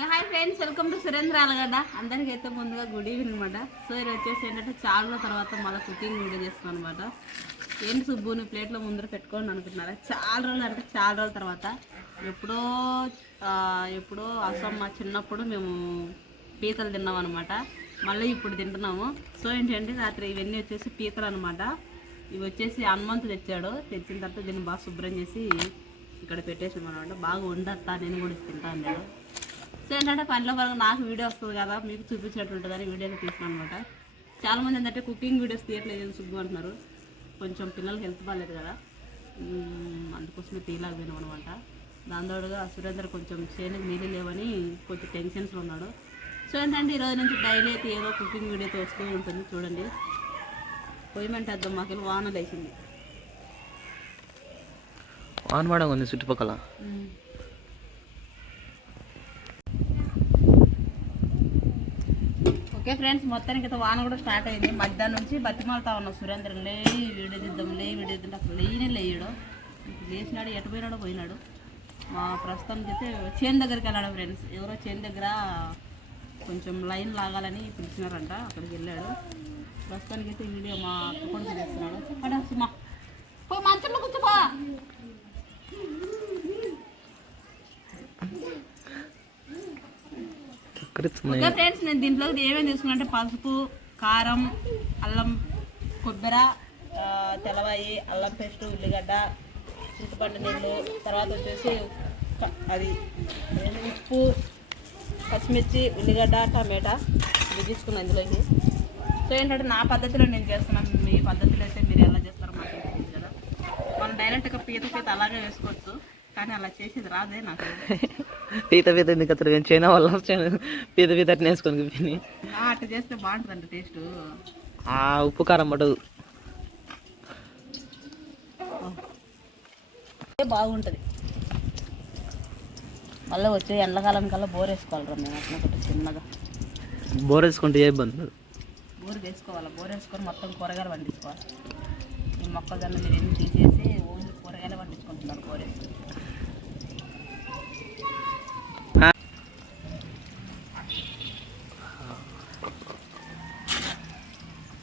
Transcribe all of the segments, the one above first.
Hi friends welcome to Surendra Alagadda అందరికీ అయితే ముందుగా గుడ్ ఈవినింగ్ అనమాట సో ఇది వచ్చేసి ఏంటంటే చాలా రోజుల తర్వాత మళ్ళీ కుకింగ్ వీడియో చేస్తాం అనమాట ఏంటి సుబ్బుని ప్లేట్లో ముందర పెట్టుకోండి అనుకుంటున్నారా? చాలా రోజులు అంటే చాలా రోజుల తర్వాత. ఎప్పుడో ఎప్పుడో అసలు మా చిన్నప్పుడు మేము పీతలు తిన్నాం అనమాట మళ్ళీ ఇప్పుడు తింటున్నాము. సో ఏంటంటే రాత్రి ఇవన్నీ వచ్చేసి పీతలు అనమాట ఇవి వచ్చేసి హనుమంతు తెచ్చాడు. తెచ్చిన తర్వాత దీన్ని బాగా శుభ్రం చేసి ఇక్కడ పెట్టేసాం అనమాట బాగా వండత్తా నేను కూడా తింటాను నేను. సో ఏంటంటే పనిలో వరకు నాకు వీడియో వస్తుంది కదా మీకు చూపించినట్టు ఉంటుందని వీడియో తీసినాను అనమాట చాలామంది ఏంటంటే కుకింగ్ వీడియోస్ తీయట్లేదు అని సుగ్గు అంటున్నారు. కొంచెం పిల్లలకి హెల్త్ బాగాలేదు కదా. అందుకోసమే తీయలేకపోయినాం అనమాట దాని తోడుగా సురేందర్ కొంచెం చేనుకి నీళ్ళు లేవని కొంచెం టెన్షన్స్లో ఉన్నాడు. సో ఏంటంటే ఈరోజు నుంచి డైలీ అయితే ఏదో కుకింగ్ వీడియోతో వస్తూ ఉంటుంది చూడండి. పొయ్యి మంట వేద్దాం మాకు వాన లేచింది. వానవాడం ఉంది చుట్టుపక్కల. ఓకే ఫ్రెండ్స్ మొత్తానికి అయితే వాన కూడా స్టార్ట్ అయింది. మధ్యాహ్నం నుంచి బతిమాలతా ఉన్నాం. సురేంద్ర లే వీడియో దిద్దాం లే వీడియో దిద్దాం అసలు లేనే లేయడు లేచినాడు ఎటు పోయినాడో పోయినాడు. మా ప్రస్తుతానికి అయితే చేను దగ్గరికి వెళ్ళాడు ఫ్రెండ్స్ ఎవరో చేను దగ్గర కొంచెం లైన్ లాగాలని పిలిచినారంట. అక్కడికి వెళ్ళాడు. ప్రస్తుతానికి అయితే వీడియో మా అక్క కొడుకు చేస్తున్నాడు. అడా సుమా. పోయి మంచంలో కూర్చోపా. ఓకే ఫ్రెండ్స్ నేను దీంట్లోకి ఏమేమి తీసుకున్నా అంటే పసుపు కారం అల్లం కొబ్బరి తెల్లవాయి అల్లం పేస్ట్ ఉల్లిగడ్డ చింతపండు నీళ్ళు తర్వాత వచ్చేసి అది ఉప్పు పచ్చిమిర్చి ఉల్లిగడ్డ టమాటా ఇవి తీసుకున్నాను ఇందులోకి. సో ఏంటంటే నా పద్ధతిలో నేను చేస్తున్నాను. మీ పద్ధతిలో అయితే మీరు ఎలా చేస్తారో మాకు కదా. మనం డైరెక్ట్గా పీత పీత అలాగే వేసుకోవచ్చు. కానీ అలా చేసేది రాదే నాకు. పీత పీత ఎందుకు అతడు మేము చైనా వల్ల పీత పీత అట్నే వేసుకొని తిని ఆ, అట్లా చేస్తే బాగుంటుందంట టేస్ట్. ఆ ఉప్పు కారం పడదు బాగుంటుంది. మళ్ళీ వచ్చే ఎండాకాలం కల్లా బోర్ వేసుకోవాలిరా మేము అట్లా ఒకటి చిన్నగా. బోర్ వేసుకుంటే ఏ ఇబ్బంది. బోర్ వేసుకోవాలి? బోర్ వేసుకొని మొత్తం కూరగాయలు పండించుకోవాలి. ఈ మొక్కజొన్న మీరు ఎన్ని తీసేసి ఓన్లీ కూరగాయలు పండించుకుంటున్నారు బోర్ వేసి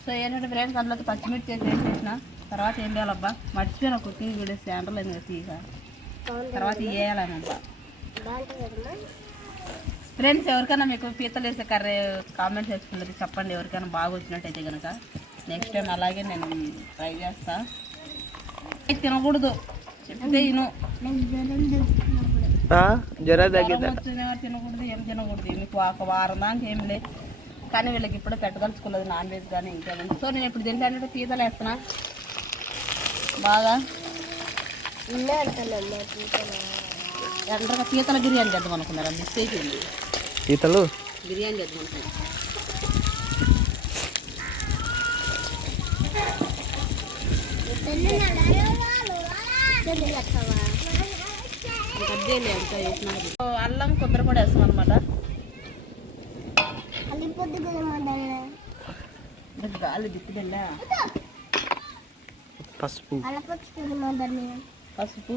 సో ఏంటంటే ఫ్రెండ్స్ అందులో పచ్చిమిర్చి వేసి వేసేసిన తర్వాత ఏం చేయాలబ్బా? మర్చిపోయిన కుకింగ్ వీడియో శాండల్ అయింది తీస తర్వాత వేయాలనబ్బా ఫ్రెండ్స్ ఎవరికైనా మీకు పీతలు వేసే కర్రీ కామెంట్ చేసుకున్నది చెప్పండి. ఎవరికైనా బాగా వచ్చినట్టయితే కనుక నెక్స్ట్ టైం అలాగే నేను ట్రై చేస్తా. తినకూడదు. చెప్తే ఇను. జ్వరం తినకూడదు ఏం తినకూడదు. మీకు ఒక వారం దాకా ఏం లేదు కానీ వీళ్ళకి ఇప్పుడు పెట్టదలుచుకోలేదు నాన్ వెజ్ కానీ ఇంకేమైనా సో నేను ఇప్పుడు తింటానంటే పీతలు వేస్తున్నా. బాగా. ఎండ్రగా పీతల బిర్యానీ చేద్దాం అనుకున్నారా? మిస్ అయిపోయింది పీతలు? బిర్యానీ చేద్దాం అనుకున్నా. కట్ చేయలే అంత వేసినాక సో అల్లం కొబ్బరి కూడా వేస్తాం అనమాట గాలి దిక్కుదండా పసుపు. పసుపు.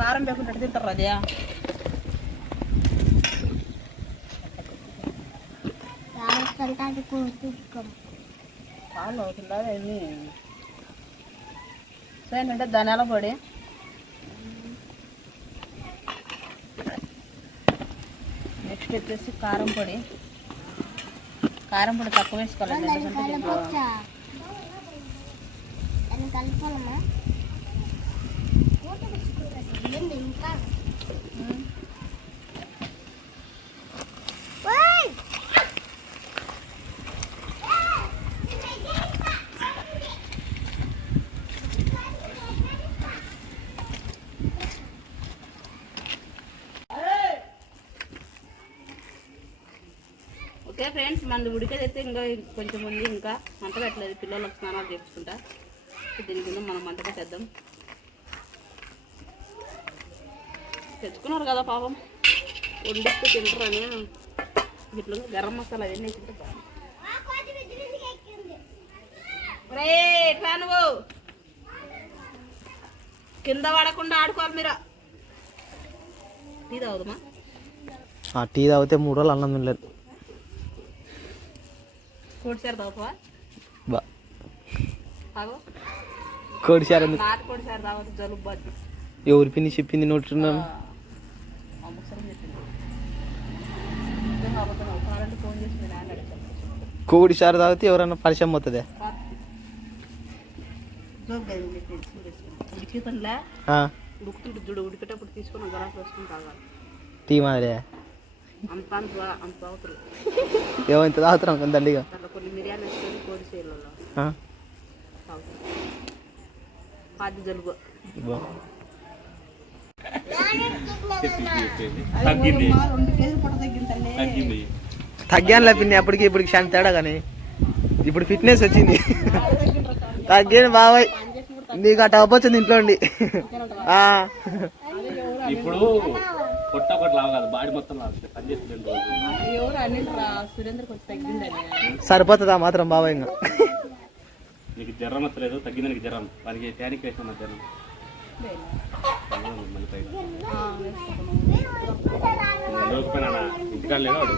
కారం లేకుండా తింటారు అదే కారం అవుతుందా ఏమి? సో ఏంటంటే ధనియాల పొడి. నెక్స్ట్ వచ్చేసి కారం పొడి. కారం పొడి తక్కువ వేసుకోవాలండి అదే ఫ్రెండ్స్ మన ఉడికేదైతే ఇంకా కొంచెం ఉంది ఇంకా మంట పెట్టలేదు. పిల్లలకు స్నానాలు చేపించుకుంటా. దీని కింద మనం మంట పెట్టేద్దాం. తెచ్చుకున్నారు కదా పాపం. వండిస్తే తింటారని ఇట్లా గరం మసాలా అవన్నీ తింటే బాగుంది రే నువ్వు? కింద పడకుండా ఆడుకోవాలి మీరు? టీ తాగుదామా? ఆ టీ తాగితే మూడు రోజులు అన్నం తినలేదు. కోడిసారి తాగుతావా? బా. తాగు. కోడి సార్ ఎందుకు? నాటు కోడిసారి తాగదు జలుబు ఎవరి పిన్ని చెప్పింది నోటున్నాను కోడి సార్ తాగితే ఎవరన్నా పరిచయం అవుతుంది? ఉడికేటప్పుడు తీసుకుని గ్లాస్ వేసుకుని తాగాలి. టీ మాదిరి అంత అంత అంత తాగుతారు ఏమైంది తాగుతున్నాం కొంత దండిగా. కొన్ని మిరియాలు వేసుకొని కోడి పాతి జలుబు. తగ్గానులే పిన్ని అప్పటికి ఇప్పటికి శాంతి తేడా కానీ. ఇప్పుడు ఫిట్నెస్ వచ్చింది. తగ్గాను బాబాయ్ నీకు ఆ టప్ వచ్చింది ఇంట్లో ఇప్పుడు పొట్ట ఒకటి లావు కాదు బాడీ మొత్తం లావు పని చేస్తుంది ఎవరు సరిపోతుందా మాత్రం బాబాయ్ ఇంకా? నీకు జ్వరం వస్తలేదు తగ్గింది నీకు జ్వరం. వానికి ట్యానిక్ వేసిన లోకపోయినా ఇంటికాడ లేదు వాడు?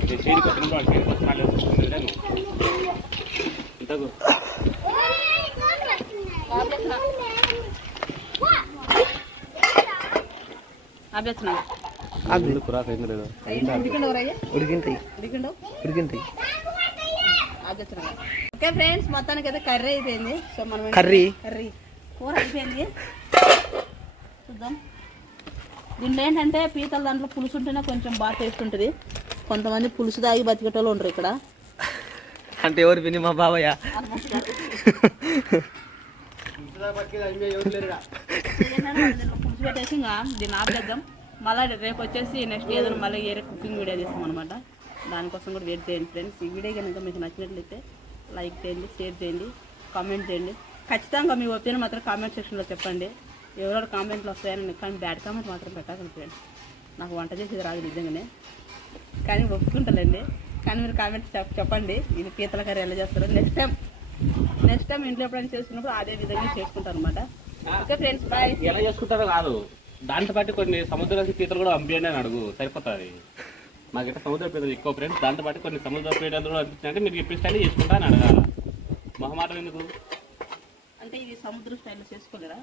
నేను సీనికి వచ్చినప్పుడు వాడు సీనికి వచ్చిన వాళ్ళు చూసుకుంటుంది లేదు. ఇంతకు ఓకే ఫ్రెండ్స్ మొత్తానికి అయితే కర్రీ అయిపోయింది. సో మనం కర్రీ? కర్రీ. కూర అయిపోయింది. చూద్దాం. దీంట్లో ఏంటంటే పీతల దాంట్లో పులుసు ఉంటేనే కొంచెం బాగా టేస్ట్ ఉంటుంది. కొంతమంది పులుసు తాగి బతికేటోళ్ళు ఉండరు ఇక్కడ. అంటే ఎవరు పిన్ని మా బాబాయ్ ఏంటంటే పెట్టేసి ఇంకా దీన్ని ఆపేద్దాం. మళ్ళీ రేపు వచ్చేసి నెక్స్ట్ ఏదైనా మళ్ళీ ఏరే కుకింగ్ వీడియో చేస్తాం అనమాట దానికోసం కూడా వెయిట్ చేయండి ఫ్రెండ్స్ ఈ వీడియో కనుక మీకు నచ్చినట్లయితే లైక్ చేయండి షేర్ చేయండి కామెంట్ చేయండి. ఖచ్చితంగా మీ ఒపీనియన్ మాత్రం కామెంట్ సెక్షన్లో చెప్పండి. ఎవరెవరు కామెంట్లు వస్తాయని కానీ బ్యాడ్ కామెంట్ మాత్రం పెట్టకండి ఫ్రెండ్స్ నాకు వంట చేసేది రాదు నిజంగానే. కానీ ఒప్పుకుంటలేండి. కానీ మీరు కామెంట్ చెప్పండి. ఇది పీతల కర్రీ ఎలా చేస్తారో. నెక్స్ట్ టైం నెక్స్ట్ టైం ఇంట్లో ఎప్పుడైనా చేసుకున్నప్పుడు అదే విధంగా చేసుకుంటారు అనమాట ఓకే ఫ్రెండ్స్ బాయ్ ఎలా చేసుకుంటారో కాదు. దాంట్లో బట్టి కొన్ని సముద్ర పీతలు కూడా పంపించండి అని అడుగు సరిపోతుంది. మాకైతే సముద్ర పీతలు ఎక్కువ ఫ్రెండ్స్ దాంట్లో బట్టి కొన్ని సముద్ర పీతలు కూడా అనిపించినాక మీరు చెప్పిన స్టైల్ చేసుకుంటా అని అడగాల. మొహమాటం ఎందుకు? అంటే ఇది సముద్ర స్టైల్లో చేసుకోలేరా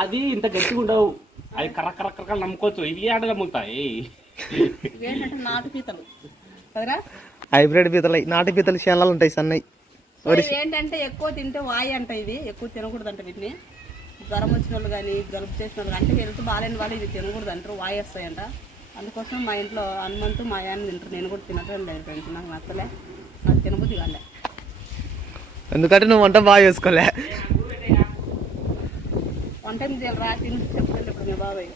అది ఇంత గట్టిగా ఉండవు. అవి కర్ర కర్ర కర్ర నమ్ముకోవచ్చు. ఇవి ఆడ నమ్ముతాయి. ఏంటంటే నాటు పీతలు. కదరా? హైబ్రిడ్ పీతలు నాటు పీతలు చేనాలు ఉంటాయి సన్నయి. ఏంటంటే ఎక్కువ తింటే వాయి అంట ఇది ఎక్కువ తినకూడదు అంట వీటిని. జ్వరం వచ్చిన వాళ్ళు కానీ జలుబు చేసిన వాళ్ళు అంటే హెల్త్ బాగాలేని వాళ్ళు ఇది తినకూడదు అంటారు వాయి వస్తాయంట అందుకోసం మా ఇంట్లో హనుమంతు మా ఆయన తింటారు. నేను కూడా తినటం లేదు ఫ్రెండ్స్ నాకు నచ్చలే. నాకు తినబుద్ధి కాలే. ఎందుకంటే నువ్వు వంట బాగా చేసుకోలే. వంట చేయాలి? రా తిని చెప్తాను ఇప్పుడు మీ బాబాయ్.